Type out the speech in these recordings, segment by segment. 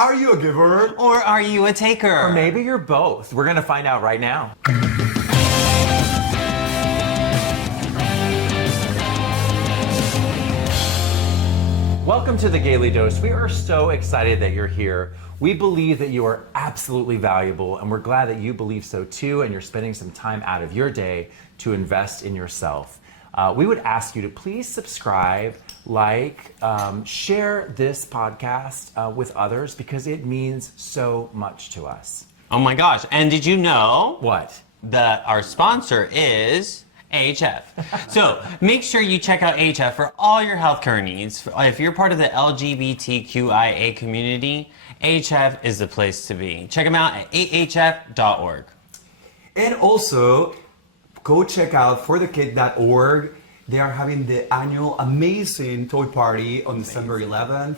Are you a giver? Or are you a taker? Or maybe you're both. We're gonna find out right now. Welcome to the Gaily Dose. We are so excited that you're here. We believe that you are absolutely valuable, and we're glad that you believe so too, and you're spending some time out of your day to invest in yourself. We would ask you to please subscribe, share this podcast with others because it means so much to us. Oh my gosh. And did you know What? that our sponsor is AHF? So make sure you check out AHF for all your healthcare needs. If you're part of the LGBTQIA community, AHF is the place to be. Check them out at ahf.org. And also, go check out forthekid.org. They are having the annual amazing toy party on December 11th.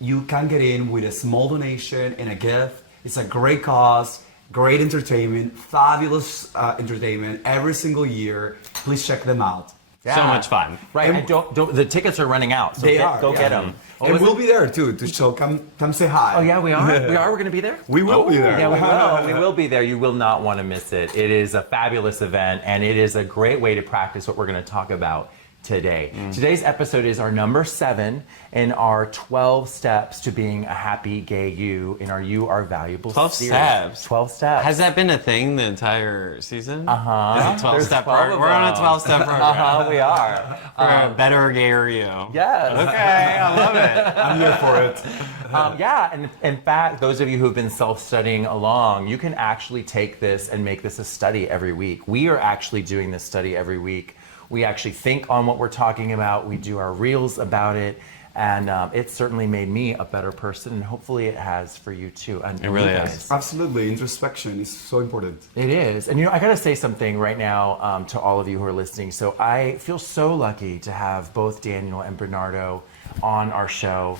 You can get in with a small donation and a gift. It's a great cause, great entertainment, fabulous entertainment every single year. Please check them out. So much fun. Right, and don't, the tickets are running out, so go get them. And we'll be there too, so come say hi. Oh yeah, we are? We're going to be there? We will be there. Yeah, we will. We will be there. You will not want to miss it. It is a fabulous event, and it is a great way to practice what we're going to talk about today. Today's episode is our number 7 in our 12 steps to being a happy gay you in our You Are Valuable 12 series. steps. 12 steps. Has that been a thing the entire season? Uh-huh. Is it 12 There's step 12 program? of We're on a them. 12-step program. Uh-huh, we are. For a better gayer you. Yes. Okay, I love it. I'm here for it. Yeah, and in fact, those of you who've been self-studying along, you can actually take this and make this a study every week. We are actually doing this study every week. We actually think on what we're talking about. We do our reels about it. And it certainly made me a better person. And hopefully it has for you too. And It really you is. guys. Absolutely, introspection is so important. It is. And I got to say something right now to all of you who are listening. So I feel so lucky to have both Daniel and Bernardo on our show.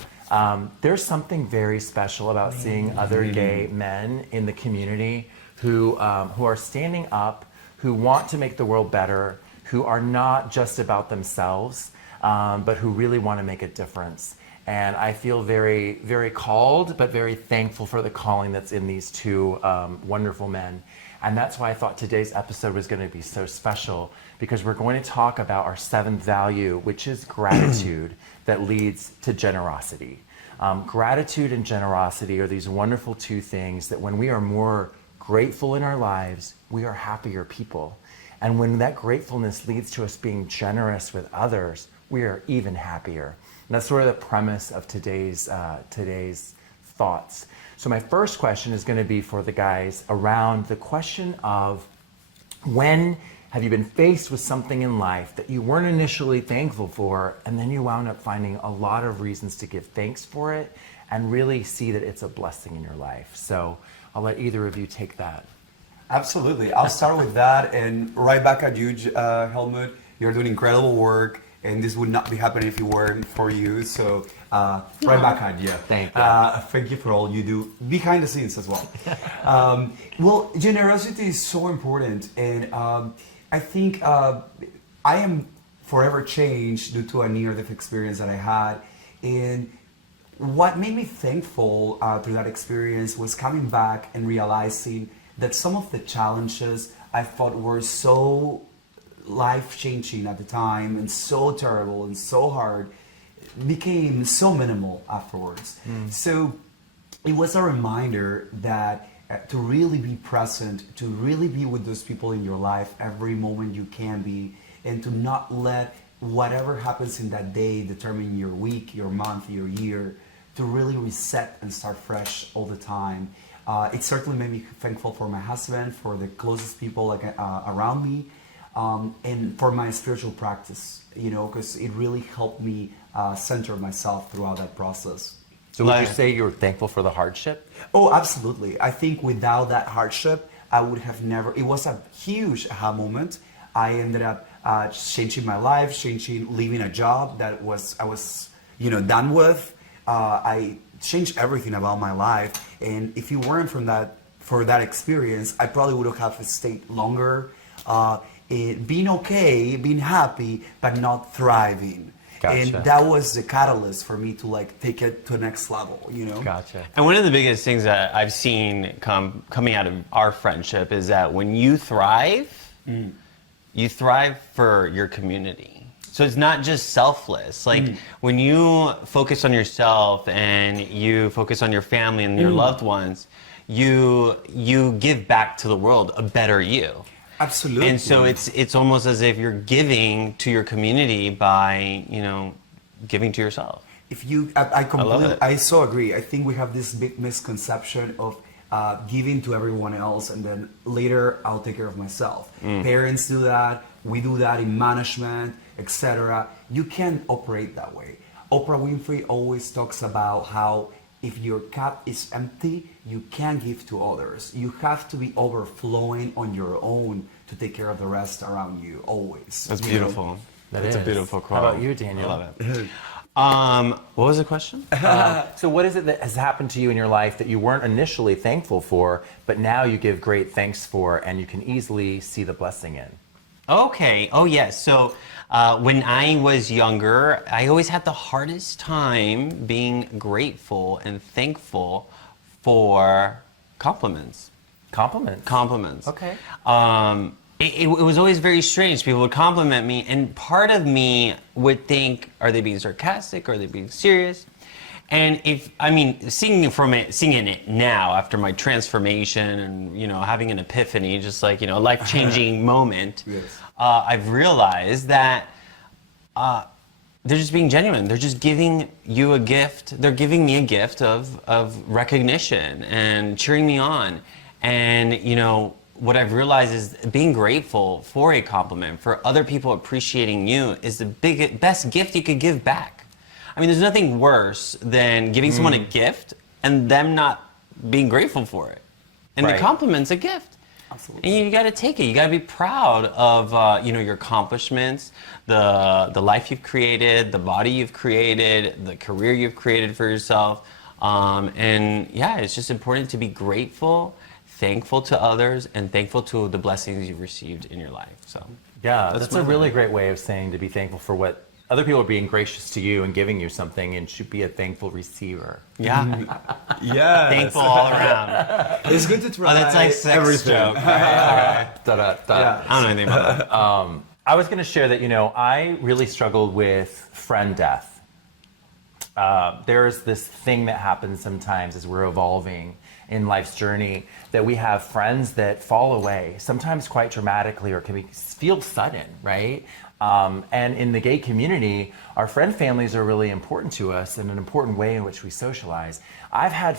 There's something very special about seeing other gay men in the community who are standing up, who want to make the world better, who are not just about themselves, but who really want to make a difference. And I feel very, very called, but very thankful for the calling that's in these two wonderful men. And that's why I thought today's episode was going to be so special, because we're going to talk about our 7th value, which is gratitude that leads to generosity. Gratitude and generosity are these wonderful two things that when we are more grateful in our lives, we are happier people. And when that gratefulness leads to us being generous with others, we are even happier. And that's sort of the premise of today's thoughts. So my first question is going to be for the guys around the question of when have you been faced with something in life that you weren't initially thankful for, and then you wound up finding a lot of reasons to give thanks for it and really see that it's a blessing in your life. So I'll let either of you take that. Absolutely. I'll start with that and right back at you, Helmut. You're doing incredible work, and this would not be happening if it weren't for you. So right back at you. Thank you. Thank you for all you do behind the scenes as well. Well, generosity is so important, and I think I am forever changed due to a near-death experience that I had. And what made me thankful through that experience was coming back and realizing that some of the challenges I thought were so life-changing at the time and so terrible and so hard became so minimal afterwards. So it was a reminder that to really be present, to really be with those people in your life every moment you can be, and to not let whatever happens in that day determine your week, your month, your year, to really reset and start fresh all the time. It certainly made me thankful for my husband, for the closest people around me, and for my spiritual practice, because it really helped me center myself throughout that process. So would you say you were thankful for the hardship? Oh, absolutely. I think without that hardship, I would have never, it was a huge aha moment. I ended up changing my life, leaving a job that I was done with. I changed everything about my life, and if you weren't for that experience, I probably would have stayed longer, being okay, being happy, but not thriving. Gotcha. And that was the catalyst for me to like take it to the next level, you know? Gotcha. And one of the biggest things that I've seen coming out of our friendship is that when you thrive, you thrive for your community. So it's not just selfless. Like when you focus on yourself and you focus on your family and your loved ones, you give back to the world a better you. Absolutely. And so it's almost as if you're giving to your community by, giving to yourself. I completely, it. I so agree. I think we have this big misconception of giving to everyone else and then later I'll take care of myself. Parents do that. We do that in management, etc. You can't operate that way. Oprah Winfrey always talks about how if your cup is empty, you can't give to others. You have to be overflowing on your own to take care of the rest around you, always. That's You know? beautiful. That That's is. a beautiful quote. How about you, Daniel? I love it. What was the question? So what is it that has happened to you in your life that you weren't initially thankful for, but now you give great thanks for and you can easily see the blessing in? Okay. Oh, yes. So when I was younger, I always had the hardest time being grateful and thankful for compliments. Compliments. Compliments. Okay. It was always very strange. People would compliment me, and part of me would think, are they being sarcastic? Are they being serious? And singing it now after my transformation and, having an epiphany, just like, a life-changing moment, Yes. I've realized that they're just being genuine. They're just giving you a gift. They're giving me a gift of recognition and cheering me on. And, what I've realized is being grateful for a compliment, for other people appreciating you is the best gift you could give back. I mean, there's nothing worse than giving someone a gift and them not being grateful for it. And Right. the compliment's a gift. Absolutely. And you got to take it. You got to be proud of your accomplishments, the life you've created, the body you've created, the career you've created for yourself. It's just important to be grateful, thankful to others, and thankful to the blessings you've received in your life. So Yeah, that's a my really life. great way of saying to be thankful for what other people are being gracious to you and giving you something and should be a thankful receiver. yeah, Yeah. thankful all around. It's good to try Oh, that's like sex everything. joke. Right? Da-da, da. Yeah. I don't know anything about that. I was going to share that, I really struggled with friend death. There's this thing that happens sometimes as we're evolving in life's journey that we have friends that fall away, sometimes quite dramatically or feel sudden, right? And in the gay community, our friend families are really important to us and an important way in which we socialize. I've had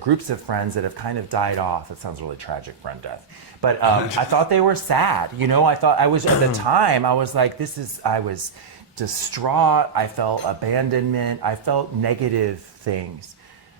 groups of friends that have kind of died off. It sounds really tragic, friend death. But I thought they were sad. I thought at the time, I was like, I was distraught. I felt abandonment. I felt negative things.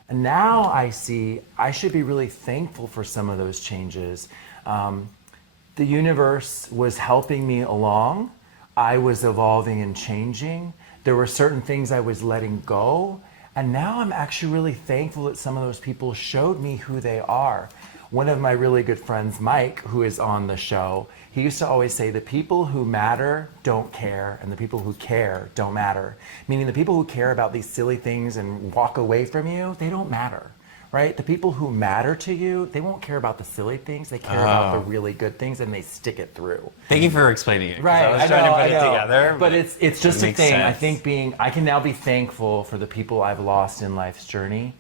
And now I see I should be really thankful for some of those changes. The universe was helping me along. I was evolving and changing. There were certain things I was letting go. And now I'm actually really thankful that some of those people showed me who they are. One of my really good friends, Mike, who is on the show, he used to always say, the people who matter don't care, and the people who care don't matter. Meaning the people who care about these silly things and walk away from you, they don't matter, right? The people who matter to you, they won't care about the silly things, they care about the really good things, and they stick it through. Thank you for explaining it. 'cause Right, I was trying to put it together. But it's just a makes thing. I sense. think I can now be thankful for the people I've lost in life's journey,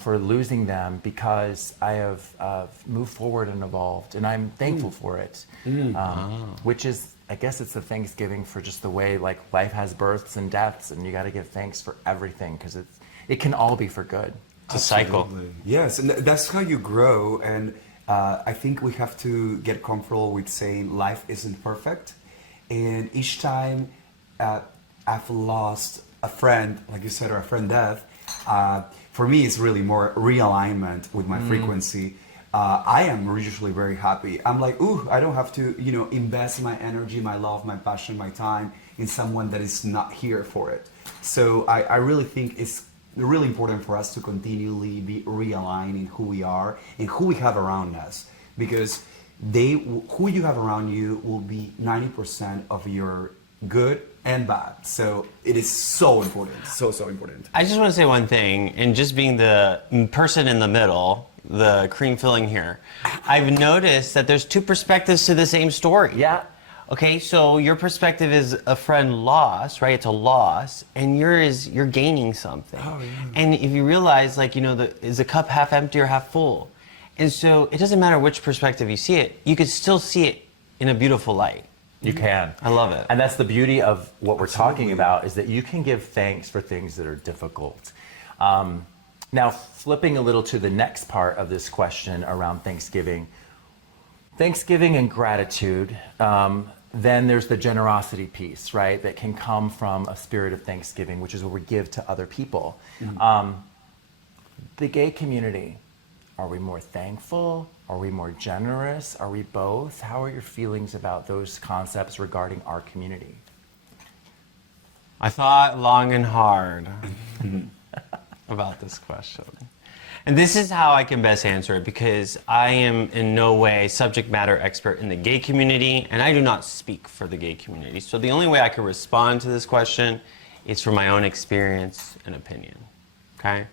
for losing them, because I have moved forward and evolved, and I'm thankful for it. Which is, I guess it's a Thanksgiving for just the way like life has births and deaths, and you got to give thanks for everything because it can all be for good. It's a cycle. Absolutely. Yes, and that's how you grow. And I think we have to get comfortable with saying life isn't perfect. And each time I've lost a friend, like you said, or a friend death, for me it's really more realignment with my frequency. I am usually very happy. I'm like, ooh, I don't have to, invest my energy, my love, my passion, my time in someone that is not here for it. So I really think it's really important for us to continually be realigning who we are and who we have around us, because who you have around you will be 90% of your good and bad. So it is so important, so important. I just want to say one thing, and just being the person in the middle, the cream filling here, I've noticed that there's two perspectives to the same story. Yeah. Okay, so your perspective is a friend lost, right? It's a loss, and yours is you're gaining something. Oh, yeah. And if you realize, like, you know, is the cup half empty or half full? And so it doesn't matter which perspective you see it, you could still see it in a beautiful light. You can. I love it. And that's the beauty of what we're talking Absolutely. about, is that you can give thanks for things that are difficult. Now, flipping a little to the next part of this question around Thanksgiving and gratitude, then there's the generosity piece, right? That can come from a spirit of Thanksgiving, which is where we give to other people. The gay community, are we more thankful? Are we more generous? Are we both? How are your feelings about those concepts regarding our community? I thought long and hard about this question. And this is how I can best answer it, because I am in no way subject matter expert in the gay community, and I do not speak for the gay community. So the only way I can respond to this question is from my own experience and opinion, okay?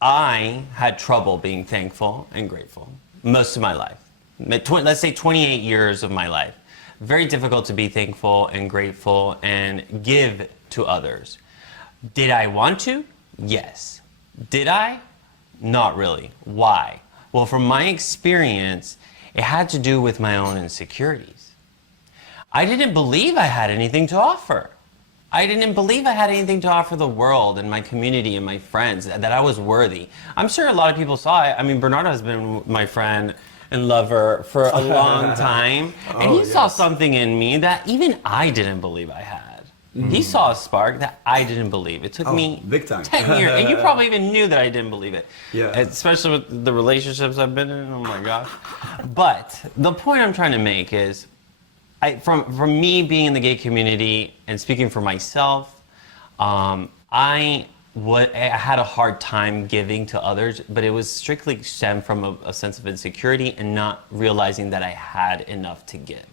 I had trouble being thankful and grateful most of my life. Let's say 28 years of my life. Very difficult to be thankful and grateful and give to others. Did I want to? Yes. Did I? Not really. Why? Well, from my experience, it had to do with my own insecurities. I didn't believe I had anything to offer. I didn't believe I had anything to offer the world and my community and my friends, that I was worthy. I'm sure a lot of people saw it. I mean, Bernardo has been my friend and lover for a long time, and he saw something in me that even I didn't believe I had. He saw a spark that I didn't believe. It took me big time. 10 years, and you probably even knew that I didn't believe it. Yeah. Especially with the relationships I've been in, oh my gosh. But the point I'm trying to make is, from me being in the gay community and speaking for myself, I had a hard time giving to others, but it was strictly stemmed from a sense of insecurity and not realizing that I had enough to give.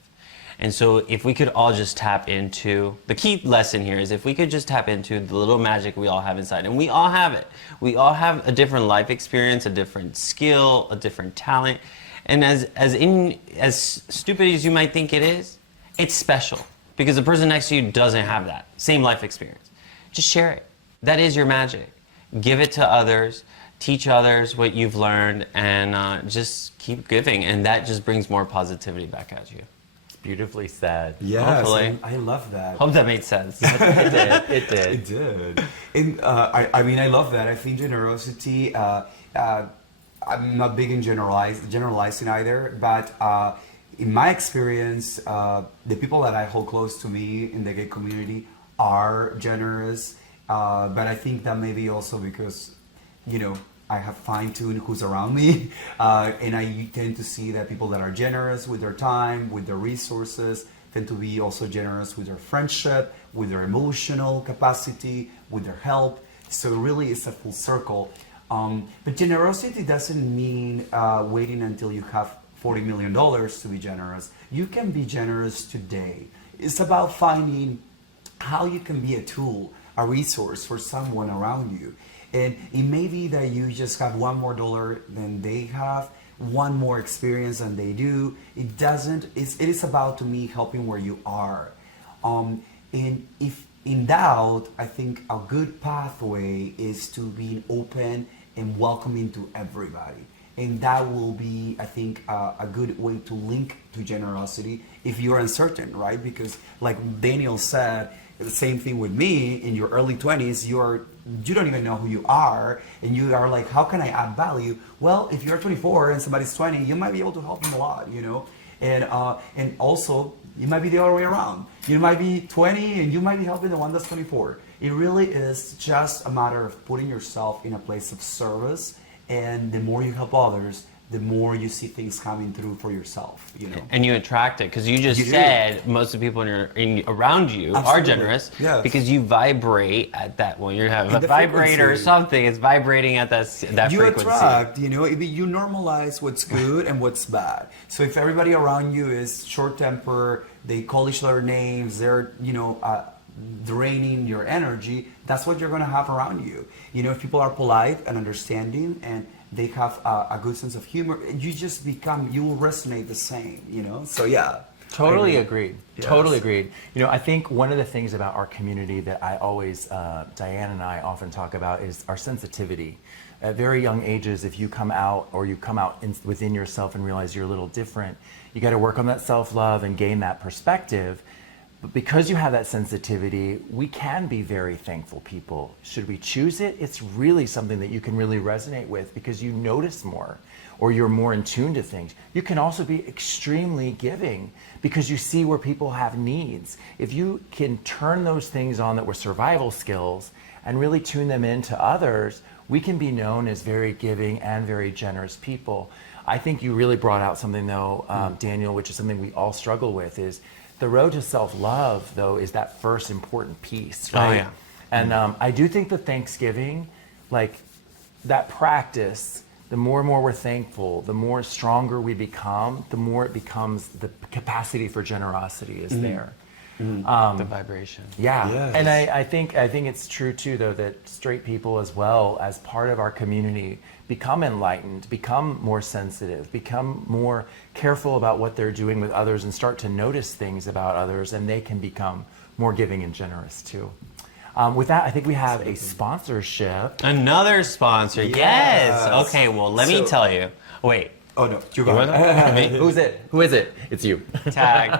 And so if we could all just tap into, the key lesson here is if we could just tap into the little magic we all have inside, and we all have it. We all have a different life experience, a different skill, a different talent. And as stupid as you might think it is, it's special because the person next to you doesn't have that same life experience. Just share it. That is your magic. Give it to others, teach others what you've learned, and just keep giving. And that just brings more positivity back at you. Beautifully said. Yes, Hopefully. I love that. Hope that made sense. It did. It did. It did. And I mean, I love that. I think generosity, I'm not big in generalizing either, but in my experience, the people that I hold close to me in the gay community are generous. But I think that maybe also because, you know, I have fine-tuned who's around me, and I tend to see that people that are generous with their time, with their resources, tend to be also generous with their friendship, with their emotional capacity, with their help. So really it's a full circle. But generosity doesn't mean waiting until you have $40 million to be generous. You can be generous today. It's about finding how you can be a tool, a resource for someone around you. And it may be that you just have $1 more than they have, one more experience than they do. It is about, to me, helping where you are. And if in doubt, I think a good pathway is to be open and welcoming to everybody. And that will be, I think, a good way to link to generosity if you're uncertain, right? Because like Daniel said, the same thing with me. In your early 20s, you don't even know who you are, and you are like, how can I add value? Well, if you're 24 and somebody's 20, you might be able to help them a lot, you know. And also, you might be the other way around. You might be 20 and you might be helping the one that's 24. It really is just a matter of putting yourself in a place of service, and the more you help others, the more you see things coming through for yourself, you know. And you attract it because you just You do. said most of the people around you are Absolutely. generous Yes. because you vibrate at that. When you have a the vibrator or frequency. something, it's vibrating at that You frequency. attract, you know, you normalize what's good and what's bad. So if everybody around you is short temper, they call each other names, they're, you know, draining your energy, that's what you're going to have around you. You know, if people are polite and understanding and they have a good sense of humor, you will resonate the same, you know? So yeah. Totally I agree. agreed. Yes. Totally agreed. You know, I think one of the things about our community that I always, Diane and I often talk about is our sensitivity. At very young ages, if you come out or you come out within yourself and realize you're a little different, you got to work on that self-love and gain that perspective. But because you have that sensitivity, we can be very thankful people. Should we choose it? It's really something that you can really resonate with because you notice more or you're more in tune to things. You can also be extremely giving because you see where people have needs. If you can turn those things on that were survival skills and really tune them into others, we can be known as very giving and very generous people. I think you really brought out something though, Daniel, which is something we all struggle with, is the road to self-love, though, is that first important piece, right? Oh, yeah. And I do think the Thanksgiving, like that practice, the more and more we're thankful, the more stronger we become, the more it becomes the capacity for generosity is there. The vibration. Yeah, Yes. and I think it's true too, though, that straight people as well as part of our community become enlightened, become more sensitive, become more careful about what they're doing with others, and start to notice things about others, and they can become more giving and generous too. With that, I think we have a sponsorship. Another sponsor. Yes. Yes. Okay. Well, let me So- tell you. Wait. Oh no, you You want got to- Who is it? Who is it? It's you. Tag.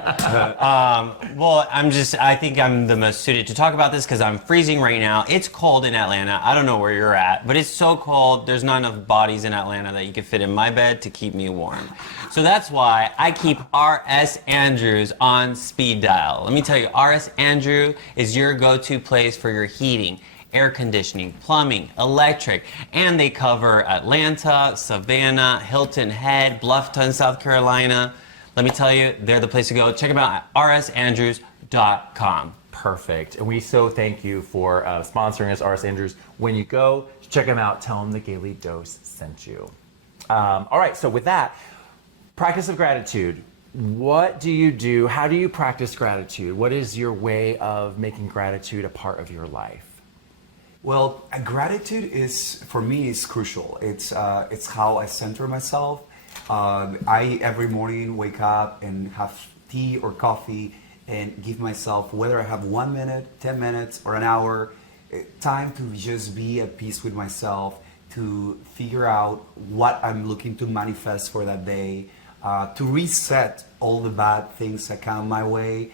Well, I think I'm the most suited to talk about this because I'm freezing right now. It's cold in Atlanta. I don't know where you're at, but it's so cold. There's not enough bodies in Atlanta that you could fit in my bed to keep me warm. So that's why I keep R.S. Andrews on speed dial. Let me tell you, R.S. Andrew is your go-to place for your heating, air conditioning, plumbing, electric, and they cover Atlanta, Savannah, Hilton Head, Bluffton, South Carolina. Let me tell you, they're the place to go. Check them out at rsandrews.com. Perfect. And we so thank you for sponsoring us, R.S. Andrews. When you go, check them out. Tell them the Gaily Dose sent you. All right, so with that, practice of gratitude. What do you do? How do you practice gratitude? What is your way of making gratitude a part of your life? Well, gratitude for me is crucial. It's how I center myself. I every morning wake up and have tea or coffee and give myself, whether I have 1 minute, 10 minutes, or an hour, time to just be at peace with myself, to figure out what I'm looking to manifest for that day, to reset all the bad things that come my way.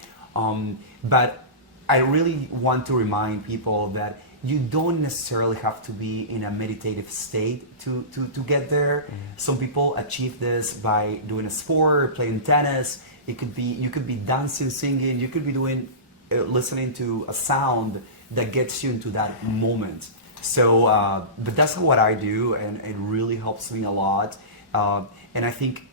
But I really want to remind people that you don't necessarily have to be in a meditative state to get there. Some people achieve this by doing a sport, playing tennis. You could be dancing, singing. You could be listening to a sound that gets you into that moment. So, but that's what I do, and it really helps me a lot. And I think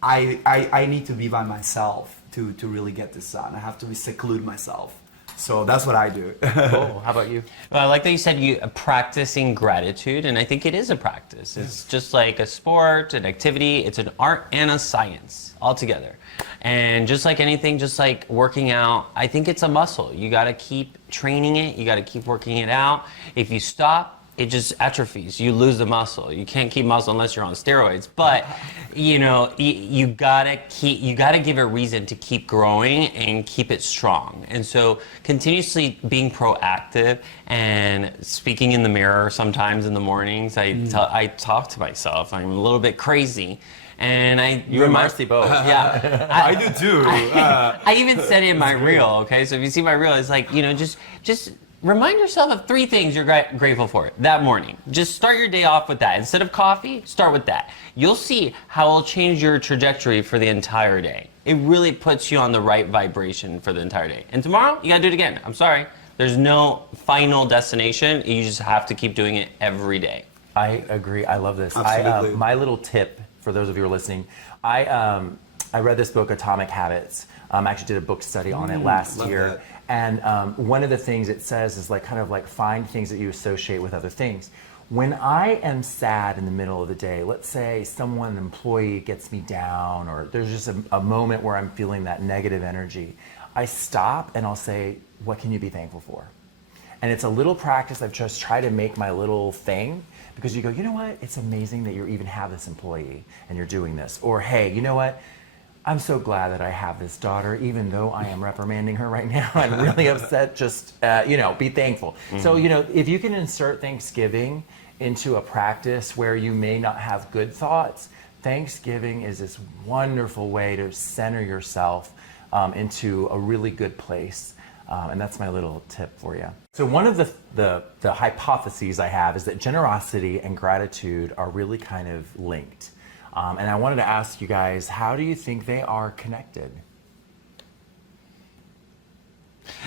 I need to be by myself to really get this done. I have to seclude myself. So that's what I do. Cool. How about you? Well, I like that you said you practicing gratitude, and I think it is a practice. It's just like a sport, an activity. It's an art and a science all together. And just like anything, just like working out, I think it's a muscle. You got to keep training it. You got to keep working it out. If you stop, it just atrophies. You lose the muscle. You can't keep muscle unless you're on steroids. But you know, you gotta give a reason to keep growing and keep it strong. And so continuously being proactive and speaking in the mirror sometimes in the mornings. I talk to myself. I'm a little bit crazy. And You and Marcy both. Yeah, I do too. I even said it in my reel. Okay, so if you see my reel, it's like, you know, just remind yourself of 3 things you're grateful for that morning. Just start your day off with that. Instead of coffee, start with that. You'll see how it'll change your trajectory for the entire day. It really puts you on the right vibration for the entire day. And tomorrow, you gotta do it again. I'm sorry. There's no final destination. You just have to keep doing it every day. I agree. I love this. Absolutely. My little tip for those of you who are listening, I read this book, Atomic Habits. I actually did a book study on it last year. That. And one of the things it says is like kind of like find things that you associate with other things. When I am sad in the middle of the day, let's say an employee gets me down, or there's just a moment where I'm feeling that negative energy, I stop and I'll say, what can you be thankful for? And it's a little practice I've just tried to make my little thing, because you go, you know what? It's amazing that you even have this employee and you're doing this. Or, hey, you know what? I'm so glad that I have this daughter, even though I am reprimanding her right now. I'm really upset. Just, be thankful. So, if you can insert Thanksgiving into a practice where you may not have good thoughts, Thanksgiving is this wonderful way to center yourself into a really good place. And that's my little tip for you. So one of the hypotheses I have is that generosity and gratitude are really kind of linked. And I wanted to ask you guys, how do you think they are connected?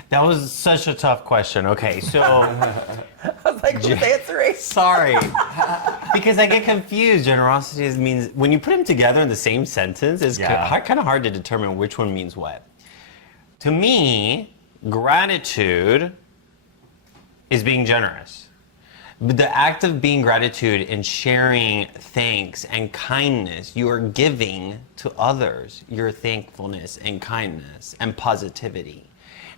That was such a tough question. Okay, so I was like, who's answering? sorry, because I get confused. Generosity means, when you put them together in the same sentence, it's kind of hard to determine which one means what. To me, gratitude is being generous. But the act of being gratitude and sharing thanks and kindness, you are giving to others your thankfulness and kindness and positivity.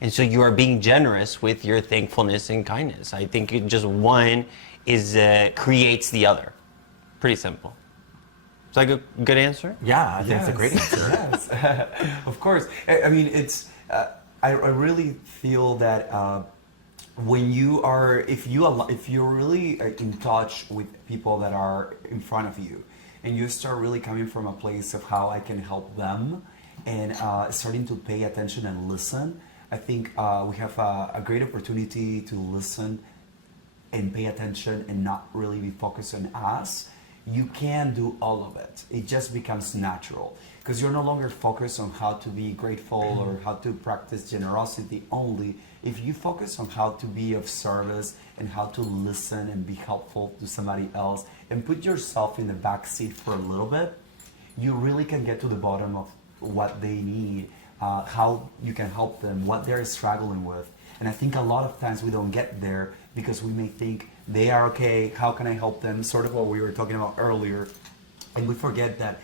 And so you are being generous with your thankfulness and kindness. I think just one creates the other. Pretty simple. Is that a good answer? Yeah, I think it's a great answer. Yes, of course. I mean, it's. I really feel that if you're really in touch with people that are in front of you, and you start really coming from a place of how I can help them, and starting to pay attention and listen, I think we have a great opportunity to listen and pay attention and not really be focused on us. You can do all of it. It just becomes natural, because you're no longer focused on how to be grateful or how to practice generosity only. If you focus on how to be of service and how to listen and be helpful to somebody else and put yourself in the back seat for a little bit, you really can get to the bottom of what they need, how you can help them, what they're struggling with. And I think a lot of times we don't get there because we may think they are okay, how can I help them? Sort of what we were talking about earlier. And we forget that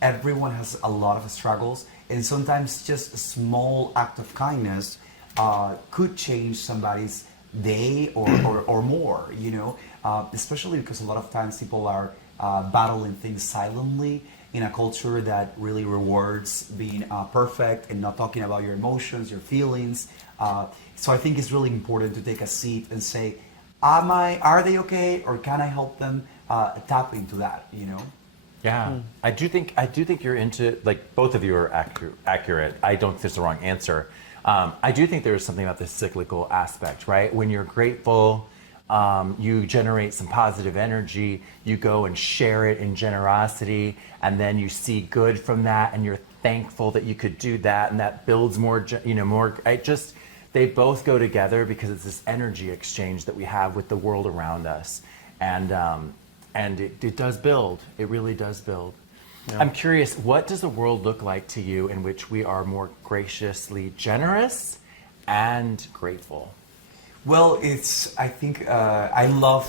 everyone has a lot of struggles, and sometimes just a small act of kindness could change somebody's day or more, especially because a lot of times people are battling things silently in a culture that really rewards being perfect and not talking about your emotions, your feelings. So I think it's really important to take a seat and say, are they okay, or can I help them tap into that, Yeah, I do think you're into, like, both of you are accurate. I don't think there's the wrong answer. I do think there's something about the cyclical aspect, right? When you're grateful, you generate some positive energy, you go and share it in generosity, and then you see good from that, and you're thankful that you could do that, and that builds more, they both go together because it's this energy exchange that we have with the world around us. And it does build. It really does build. Yeah. I'm curious, what does the world look like to you in which we are more graciously generous and grateful? Well, I think I love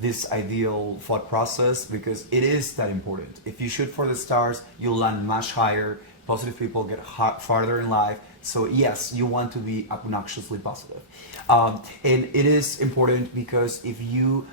this ideal thought process, because it is that important. If you shoot for the stars, you'll land much higher. Positive people get farther in life. So yes, you want to be obnoxiously positive. And it is important because if you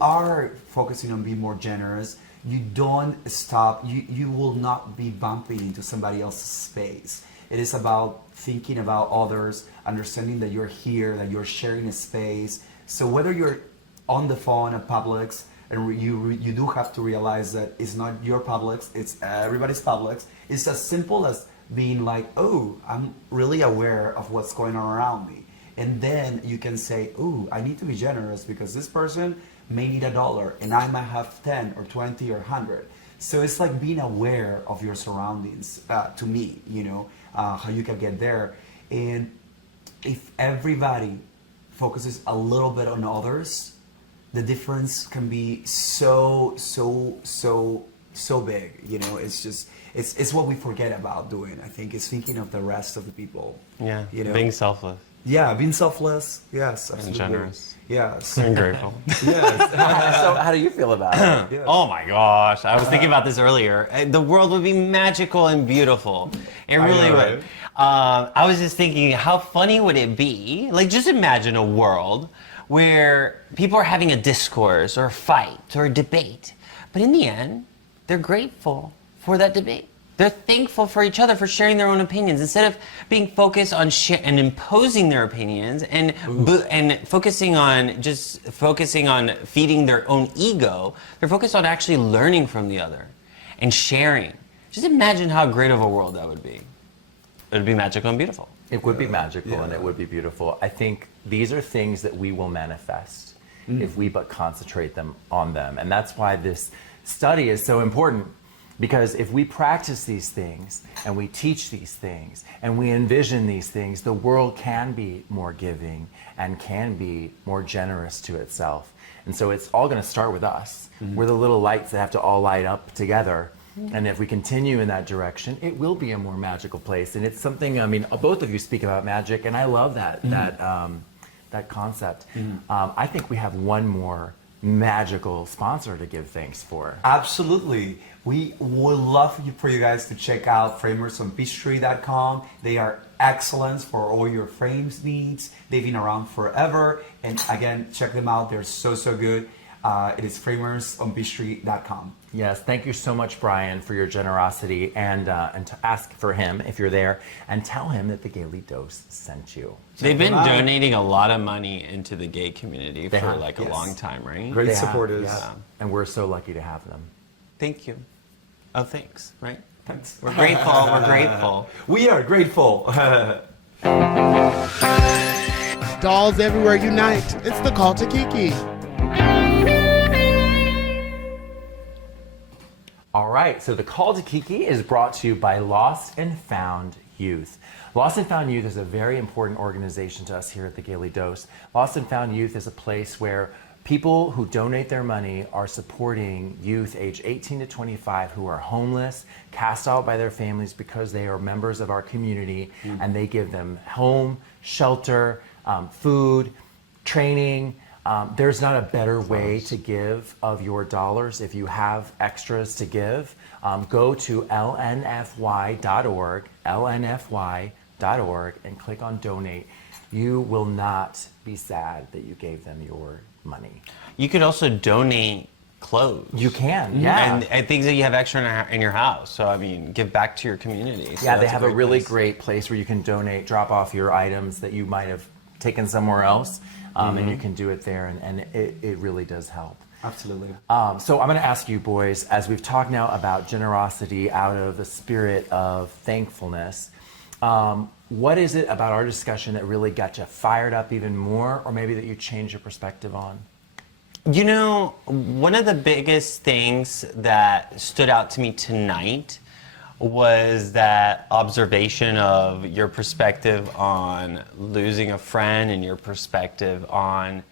are focusing on being more generous, you don't stop, you will not be bumping into somebody else's space. It is about thinking about others, understanding that you're here, that you're sharing a space. So whether you're on the phone at Publix, and you do have to realize that it's not your Publix, it's everybody's Publix. It's as simple as being like, oh, I'm really aware of what's going on around me. And then you can say, oh, I need to be generous because this person may need $1 and I might have 10 or 20 or 100. So it's like being aware of your surroundings, to me, how you can get there. And if everybody focuses a little bit on others, the difference can be so big. You know, it's just it's what we forget about doing. I think is thinking of the rest of the people. Yeah, you know, being selfless yeah, being selfless. Yes, absolutely. and generous. Yes. And grateful. Yes. So how do you feel about it? Yes. Oh my gosh, I was thinking about this earlier. The world would be magical and beautiful. It really know, would. I was just thinking, how funny would it be? Like, just imagine a world where people are having a discourse or a fight or a debate, but in the end, they're grateful for that debate. They're thankful for each other for sharing their own opinions instead of being focused on and imposing their opinions and focusing on feeding their own ego. They're focused on actually learning from the other and sharing. Just imagine how great of a world that would be. It would be magical and beautiful. It would be magical and it would be beautiful. I think these are things that we will manifest if we but concentrate on them. And that's why this study is so important. Because if we practice these things and we teach these things and we envision these things, the world can be more giving and can be more generous to itself. And so it's all going to start with us. We're the little lights that have to all light up together. And if we continue in that direction, it will be a more magical place. And it's something, I mean, both of you speak about magic, and I love that that concept. I think we have one more magical sponsor to give thanks for. Absolutely. We would love for you guys to check out framers on Peachtree.com. They are excellent for all your frames needs. They've been around forever. And again, check them out. They're so good. It is framers on Peachtree.com. Yes, thank you so much, Brian, for your generosity, and to ask for him if you're there, and tell him that the Gaily Dose sent you. They've been them out. donating a lot of money into the gay community for have, like a long time, right? Great They have, supporters. yeah. And we're so lucky to have them. Thank you. Oh, thanks, right? Thanks. We're grateful, we're grateful. We are grateful. Dolls everywhere unite. It's the call to Kiki. All right, so the Call to Kiki is brought to you by Lost and Found Youth. Lost and Found Youth is a very important organization to us here at the Gaily Dose. Lost and Found Youth is a place where people who donate their money are supporting youth age 18 to 25 who are homeless, cast out by their families because they are members of our community, and they give them home, shelter, food, training. There's not a better way to give of your dollars. If you have extras to give, go to lnfy.org, lnfy.org, and click on donate. You will not be sad that you gave them your money. You could also donate clothes. You can, yeah. And things that you have extra in your house. So, I mean, give back to your community. So Yeah, they that's have a great really place. great place where you can donate, drop off your items that you might have taken somewhere else, and you can do it there, and it really does help. Absolutely. So I'm going to ask you boys, as we've talked now about generosity out of the spirit of thankfulness, what is it about our discussion that really got you fired up even more, or maybe that you changed your perspective on? You know, one of the biggest things that stood out to me tonight was that observation of your perspective on losing a friend and your perspective on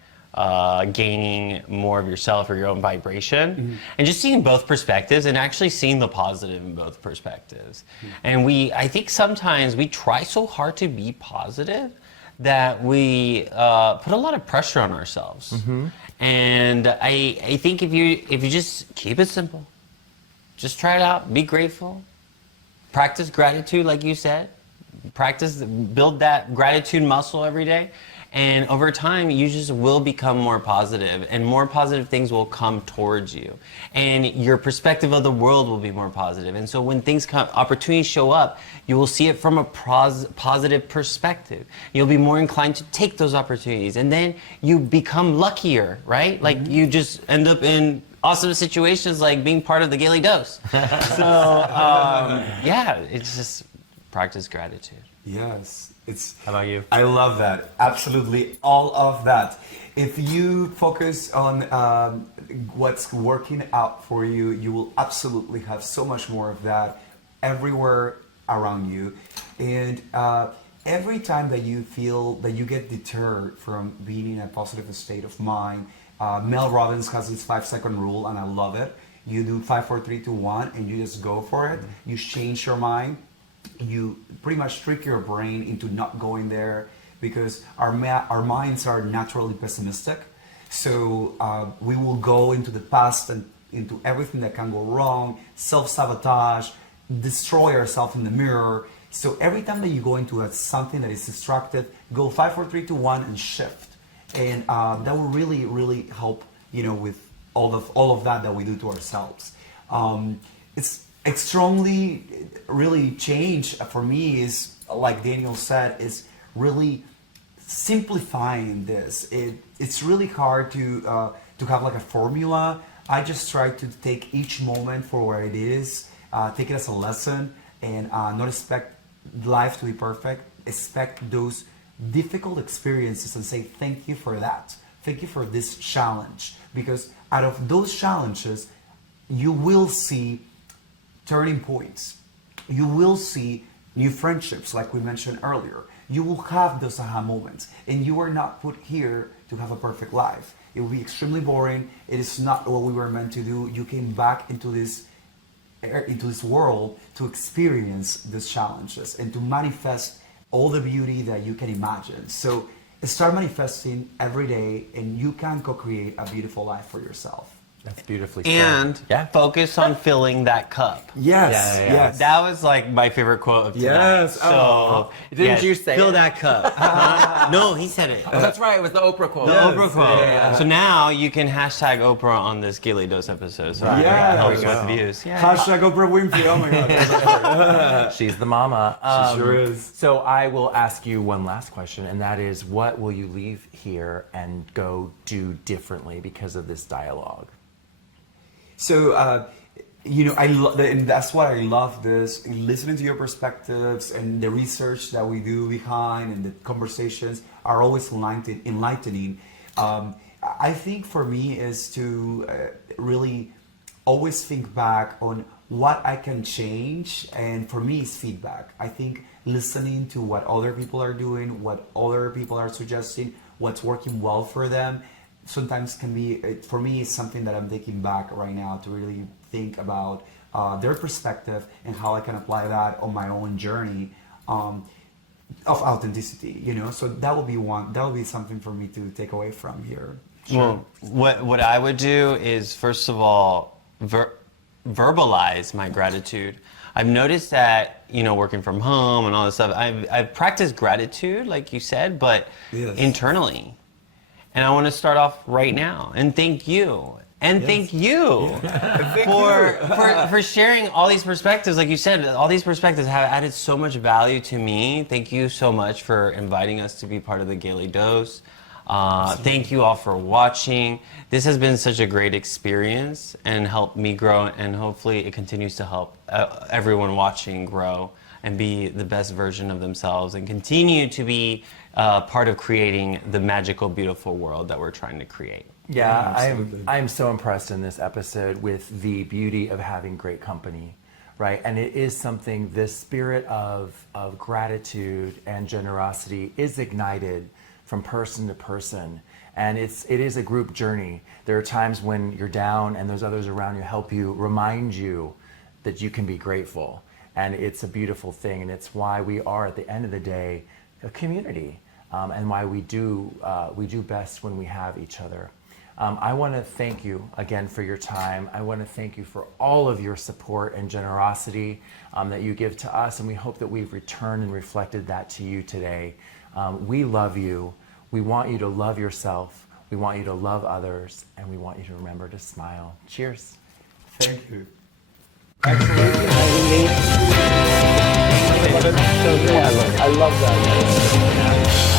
gaining more of yourself or your own vibration, and just seeing both perspectives and actually seeing the positive in both perspectives. And I think sometimes we try so hard to be positive that we put a lot of pressure on ourselves. And I think if you just keep it simple, just try it out, be grateful, practice gratitude like you said, build that gratitude muscle every day, and over time you just will become more positive, and more positive things will come towards you, and your perspective of the world will be more positive. And so when things come, opportunities show up, you will see it from a positive perspective. You'll be more inclined to take those opportunities, and then you become luckier, right? Like you just end up in awesome situations like being part of the Gaily Dose. So yeah, it's just practice gratitude. Yes. How about you? I love that. Absolutely, all of that. If you focus on what's working out for you, you will absolutely have so much more of that everywhere around you. And every time that you feel that you get deterred from being in a positive state of mind, Mel Robbins has this 5-second rule, and I love it. You do 5, 4, 3, 2, 1, and you just go for it. You change your mind. You pretty much trick your brain into not going there, because our minds are naturally pessimistic. So we will go into the past and into everything that can go wrong, self-sabotage, destroy ourselves in the mirror. So every time that you go into something that is destructive, go 5, 4, 3, 2, 1 and shift. And that will really, really help, with all of that we do to ourselves. It's strongly really change for me is, like Daniel said, is really simplifying this. It's really hard to have like a formula. I just try to take each moment for where it is, take it as a lesson, and not expect life to be perfect. Expect those difficult experiences and say thank you for that. Thank you for this challenge, because out of those challenges, you will see turning points. You will see new friendships, like we mentioned earlier. You will have those aha moments, and you are not put here to have a perfect life. It will be extremely boring. It is not what we were meant to do. You came back into this world to experience these challenges and to manifest all the beauty that you can imagine. So start manifesting every day, and you can co-create a beautiful life for yourself. That's beautifully said. And focus on filling that cup. Yes, Yeah. yes. That was like my favorite quote of tonight. Yes. So Didn't you say fill it? that cup? No, he said it. Oh, that's right. It was the Oprah quote. The Oprah quote. Yeah. So now you can hashtag Oprah on this Gayly Dose episode. So Right. that Yeah, helps there we with go. views. Yeah. Hashtag Oprah Winfrey. Oh my God. She's the mama. She sure is. So I will ask you one last question, and that is, what will you leave here and go do differently because of this dialogue? So, and that's why I love this, listening to your perspectives, and the research that we do behind, and the conversations are always enlightening. I think for me is to really always think back on what I can change, and for me it's feedback. I think listening to what other people are doing, what other people are suggesting, what's working well for them, sometimes can be, for me, it's something that I'm taking back right now to really think about their perspective and how I can apply that on my own journey of authenticity, So that will be something for me to take away from here. Well, what I would do is, first of all, verbalize my gratitude. I've noticed that, working from home and all this stuff, I've practiced gratitude, like you said, but Yes. internally. And I want to start off right now and thank you. And thank you for sharing all these perspectives. Like you said, all these perspectives have added so much value to me. Thank you so much for inviting us to be part of the Gayly Dose. Thank you all for watching. This has been such a great experience and helped me grow, and hopefully it continues to help everyone watching grow and be the best version of themselves and continue to be part of creating the magical, beautiful world that we're trying to create. Yeah, absolutely. I'm so impressed in this episode with the beauty of having great company, right? And it is something, this spirit of gratitude and generosity is ignited from person to person. And it is a group journey. There are times when you're down and there's others around you help you, remind you that you can be grateful. And it's a beautiful thing. And it's why we are, at the end of the day, a community. And why we do best when we have each other. I want to thank you again for your time. I want to thank you for all of your support and generosity that you give to us, and we hope that we've returned and reflected that to you today. We love you. We want you to love yourself. We want you to love others, and we want you to remember to smile. Cheers. Thank you. I love that.